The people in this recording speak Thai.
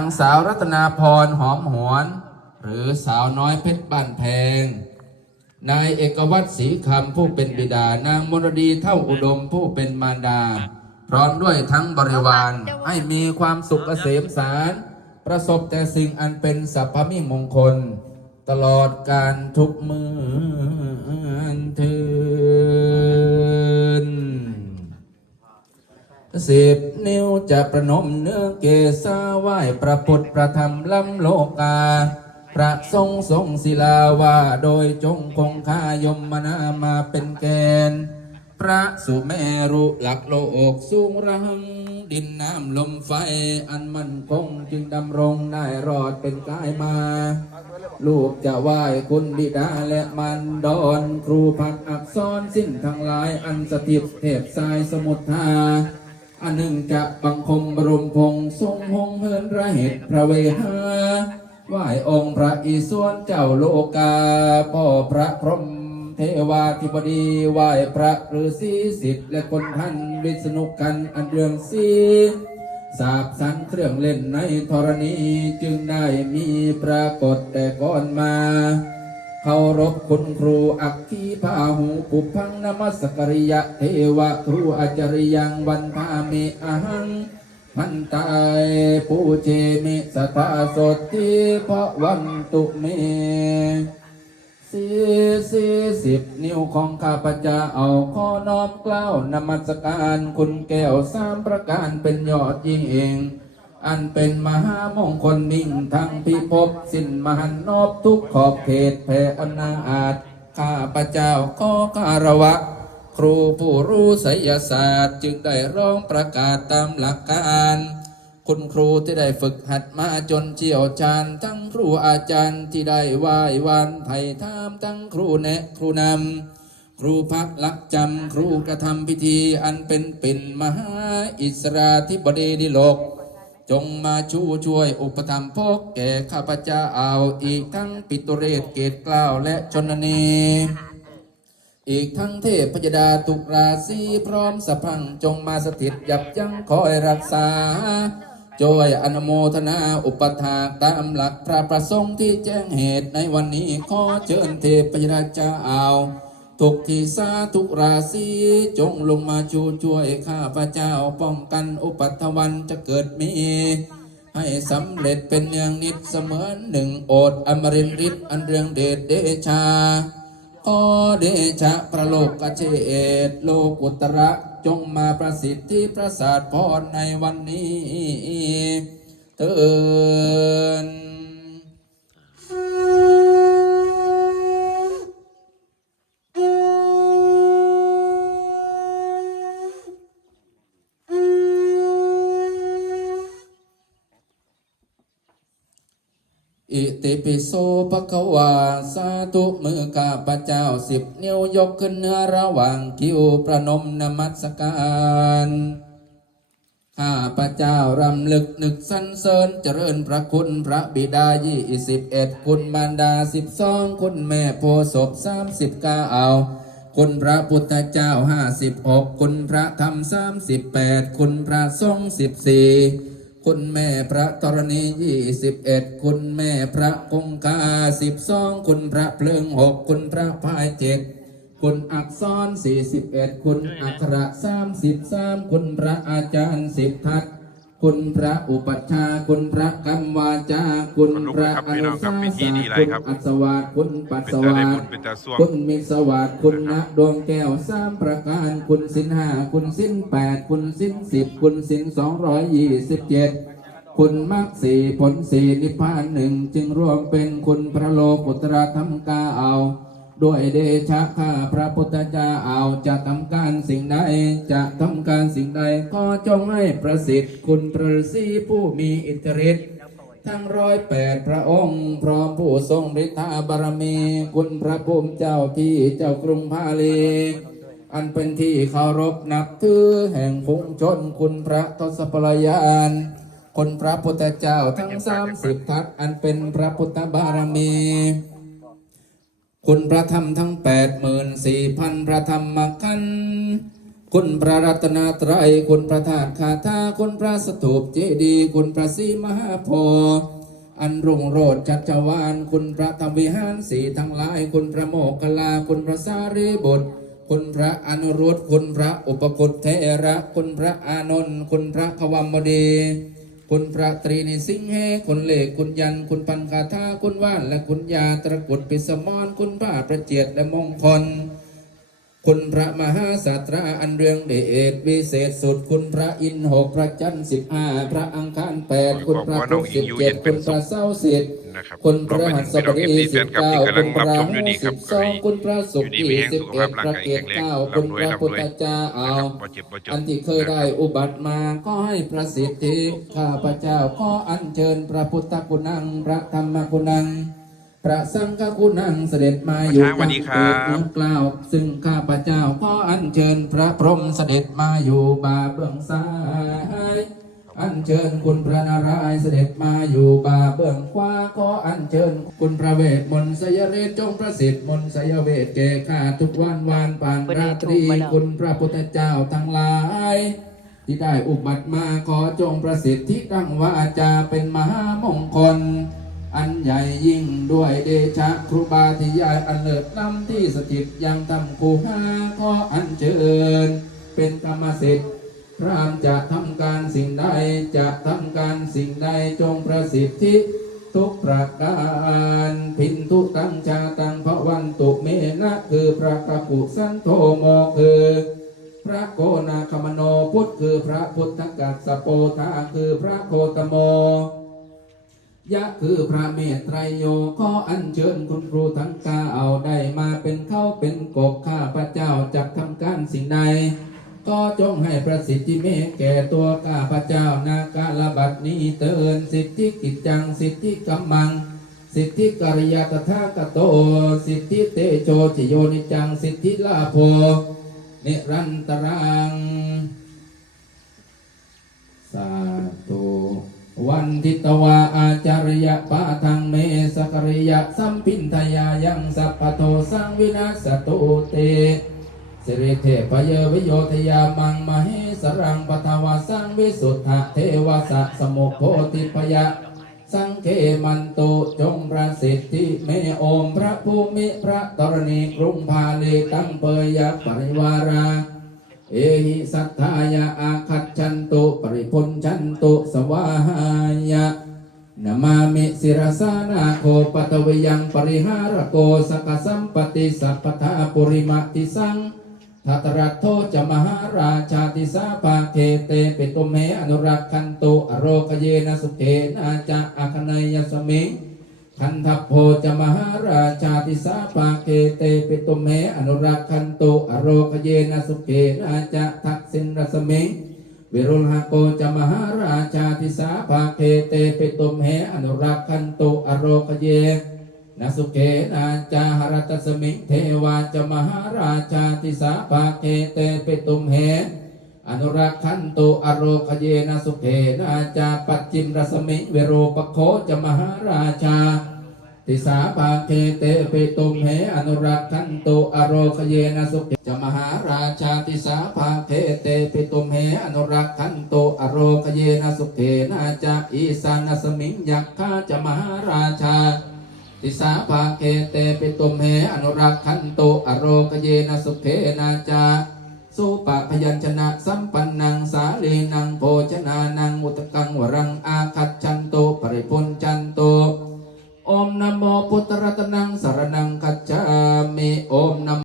นางสาวรัตนาพรหอมหวน หรือสาวน้อยเพชรบ้านแพง นายเอกวัตรศรีคำผู้เป็นบิดา นางมรดีเท่าอุดมผู้เป็นมารดา พร้อมด้วยทั้งบริวารให้มีความสุขเกษมสาร ประสบแต่สิ่งอันเป็นสัพพมิมงคล ตลอดการทุกมือเทิน สิบนิ้วจะประนมเนื้อเกศาไหวพระพุทธพระธรรมล้ำโลกา พระทรงทรงศิลาว่าโดยจงคงคายมมนามาเป็นแกน พระสุเมรุหลักโลกสูงรัง ดินน้ำลมไฟอันมั่นคงจึงดำรงได้รอดเป็นกายมา ลูกจะไหว้คุณบิดาและมันดอนครูพักอักษรสิ้นทั้งหลายอันสถิตเทพสายสมุทธา อันหนึ่งจะบังคมบรมพงษ์ทรงหงเฮินระเหตุพระเวหาไหว้องค์พระอิศวรเจ้าโลกาพ่อพระพรหมเทวาธิบดีไหว้พระฤาษีสิทธิ์และคนท่านวิษณุกันอันเรืองสีสาบสันเครื่องเล่นในธรณีจึงได้มีปรากฏแต่ก่อนมา เคารพคุณครูอักขีพาหูปุพังนมัสกริยะเทวะครูอาจริยังวันทามิอหัง มันตายปูเจมิสตาสดทีพระวันตุเมสี่สี่สิบนิ้วของข้าพเจ้าเอาขอน้อมกล้าวนมัสการคุณแก้วสามประการเป็นยอดยิ่งเอง อันเป็นมหามงคลมิ่งทั้งพิภพสิ้นมหันนบทุกขอบเขตแผ่อนาอาจข้าพเจ้าขอคารวะ ครูผู้รู้ไสยศาสตร์ จึงได้ร้องประกาศตามหลักการ คุณครูที่ได้ฝึกหัดมาจนเชี่ยวชาญ ทั้งครูอาจารย์ที่ได้ไหว้วันไถ่ถามทั้งครูแนะครูนำ ครูพักลักจำ ครูกระทำพิธีอันเป็นปิ่นมหาอิสราธิบดีดิโลก จงมาชูช่วยอุปถัมภกแก่ข้าพเจ้าเอาอีกทั้งปิตุเรศเกตกล้าวและชนนีอีกทั้งเทพพยดาตุกราศีพร้อมสะพังจงมาสถิตยับยั้งคอยรักษาจอยอนโมทนาอุปถาตามหลักพระประสงค์ที่แจ้งเหตุในวันนี้ขอเชิญเทพพยดาเจ้าเอา ทุกที่สาทุกราศีจงลงมาชูช่วยข้าพระเจ้าป้องกันอุปัตวันจะเกิดมี ให้สำเร็จเป็นอย่างนิดเสมือนหนึ่งโอดอมรินร์ฤทธิ์อันเรืองเดชเดชาขอเดชะประโลกกเชษโลกุตระจงมาประสิทธิประสาทพรในวันนี้เตือน ติปิโสภะคะวาสาธุมือข้าพเจ้าสิบนิ้วยกขึ้นเหนือระหว่างคิ้วประนมนมัสการข้าพเจ้ารำลึกนึกสรรเสริญเจริญพระคุณพระบิดายี่สิบเอ็ดคุณมารดาสิบสองคุณแม่โพศพสามสิบเก้าเอาคุณพระพุทธเจ้าห้าสิบหกคุณพระธรรมสามสิบแปดคุณพระสงฆ์สิบสี่ คุณแม่พระธรณียี่สิบเอ็ดคุณแม่พระคงคาสิบสองคุณพระเพลิงหกคุณพระพายเจ็ดคุณอักษรสี่สิบเอ็ดคุณอักขระสามสิบสามคุณพระอาจารย์สิบทัศน์ คุณพระอุปัชฌาย์คุณพระกรรมวาจา คุณพระอนุสาสะคุณอัศวาสคุณปัสเป็นสตาได้วาบุสญเป็นตาส่วงคุณมิตรสวัสดิ์คุณณดวงแก้วสามประการ คุณสินห้าคุณสินแปดคุณสินสิบคุณสินสองร้อยยี่สิบเจ็ดคุณมรรคสี่ผลสี่นิพพานหนึ่งจึงรวมเป็นคุณพระโลกุตระธรรมกาเอา ด้วยเดชะข้าพระพุทธเจ้าเอาจะทำการสิ่งใดจะทำการสิ่งใดก็จงให้ประสิทธิ์คุณพระฤาษีผู้มีอิทธิฤทธิ์ทั้งร้อยแปดพระองค์พร้อมผู้ทรงฤทธาบารมี คุณพระภูมิเจ้าที่เจ้ากรุงพาลีอันเป็นที่เคารพนับถือแห่งฝูงชนคุณพระทศพลยานคุณพระพุทธเจ้าทั้งสามสิบทัศอันเป็นพระพุทธบารมี คุณพระธรรมทั้งแปดหมื่นสี่พันพระธรรมขันธ์คุณพระรัตนตรัยคุณพระธาตุคาถาคุณพระสถูปเจดีย์คุณพระศรีมหาโพธิ์อันรุ่งโรจน์จักรวาลคุณพระธรรมวิหารสีทั้งหลาย คุณพระโมคคัลลา คุณพระสารีบุตร คุณพระอนุรุตคุณพระอุปคุตเทระ คุณพระอานนท์คุณพระขวัมบดี คุณพระตรีในสิงเหคุณเลขคุณยัน คุณพันคาถาคุณว่านและคุณยาตระกุดปิสมอนคุณผ้าประเจียดและมงคล คุณพระมหาสาตราอันเรืองเดชวิเศษสุดคุณพระอินทร์หกพระจันทร์สิบห้าพระอังคารแปดคุณพระพุธสิบเจ็ดคุณพระเสาร์สิบนะครับคุณพระเราหัเป็นสบพี่น้องเอฟดีซีแฟสิบนคลับเก้าที่กำลัคุงณพรับระชมอยู่หูนี่คสิรับบสองคุณพระสุขอยู่ดีที่มีแห้งสิบสุขเอ็ภาดพพร่างระกายเกแข็ศงแรงเก้าร่ำรวยคุณพระร่ำรวยพุทธเจ้าเอานะครับบ่เจ็บบ่จนอันที่เคยได้อุบัติมาก็ให้ประสิทธิข้าพเจ้าขออัญเชิญพระพุทธคุณังพระธรรมคุณัง พระสังฆคุณังเสด็จมาอยู่ช้างสวัสดีครับเมืองกล่าว ซึ่งข้าพเจ้าขออัญเชิญพระพรหมเสด็จมาอยู่บาเบื้องซ้าย อัญเชิญคุณพระนารายณ์เสด็จมาอยู่บาเบื้องขวาขออัญเชิญคุณพระเวทมนต์สยเรศจงประสิทธิ์มนต์สยเวทเกข้าทุกวันวานผ่านราตรีคุณพระพุทธเจ้าทั้งหลายที่ได้อุบัติมาขอจงประสิทธิตั้งวาจาเป็นมหามงคล อันใหญ่ยิ่งด้วยเดชะครูบาที่ยายอันเลิศล้ำที่สถิตยังทำคูหาขออันเชิญ เป็นกรรมสิทธิ์พรามจะทำการสิ่งใดจะทำการสิ่งใดจงประสิทธิทุกประการพินทุตังชาตังพระวันตุเมนะคือพระกกุสันโธโมคือ พระโกนาคมโนพุทธคือพระพุทธกัสสโปธาคือพระโคตโม ยะคือพระเมตไตรโยขออัญเชิญคุณครูทั้งก้าเอาได้มาเป็นเข้าเป็นกบข้าพระเจ้าจักทำการสิ่งใดก็จงให้ประสิทธิเมตแก่ตัวข้าพระเจ้านากาลบัดนี้เตือนสิทธิกิจจังสิทธิกัมมัง สิทธิกริยาตถาคโต สิทธิเตโชจิโยนิจังสิทธิลาโภนิรันตรัง สาธุ วันทิตวาอาจาริยปาทังเมสกริยสัมพินทยายังสัพพโทสังวินาสตุเตสิริเทพเยวิโยทยามังมเหสรังปทวสังวิสุทธเทวสะสมุโพธิพยะ สังเกมันตุจงประสิทธิเมโอมพระภูมิพระตรณีกรุงพาลีตั้งเปยยปริวารา เอหิสัทธายาอาคัจฉันตุปริพุนชันตุสวาหายะนามามิสิรสานาโคปตวยังปริหารโกสกสัมปติสัพพทาปุริมาติสังทัตรัตโทจะมหาราชาติสาภาเคเตปิตุเมอนุรักขันตุอโรคเยนะสุเขนาจะอาคเนยสมิง คันทัพโพจะมหาราชาติสาปาเกเตปิตุเมอนุรักขันโตอโรคเยนะสุเกนาจะทักษิณรสเมงวิรุณหโกจะมหาราชาติสาปาเกเตปิตุเมอนุรักขันตุอโรคเยนสุเกนาจาหรตสมิงเทวาจะมหาราชาติสาปาเกเตปิตุเมอนุรักขันตุอโรคเยนสุเขนาจาปัจจิมรสมิงเวโรปโคจะมหาราชา ติสาภาเคเตเปตุมเหอนุรักขันตุอโรคเยนะสุเขจะมหาราชาติสาภาเคเตเปตุมเหอนุรักขันตุอโรคเยนะสุเขนาจาอีสานสมิงยักขาจะมหาราชาติสาภาเคเตปิตุมเหอนุรักขันตุอโรคเยนะสุเขนาจาสุปะพยัญชนะสัมปันนังสาลีนังโภชนานังอุตกังวรังอาคัจฉันโตปริพุนจันโต Om Namo Putra Tenang Saranang Kacami Om Namo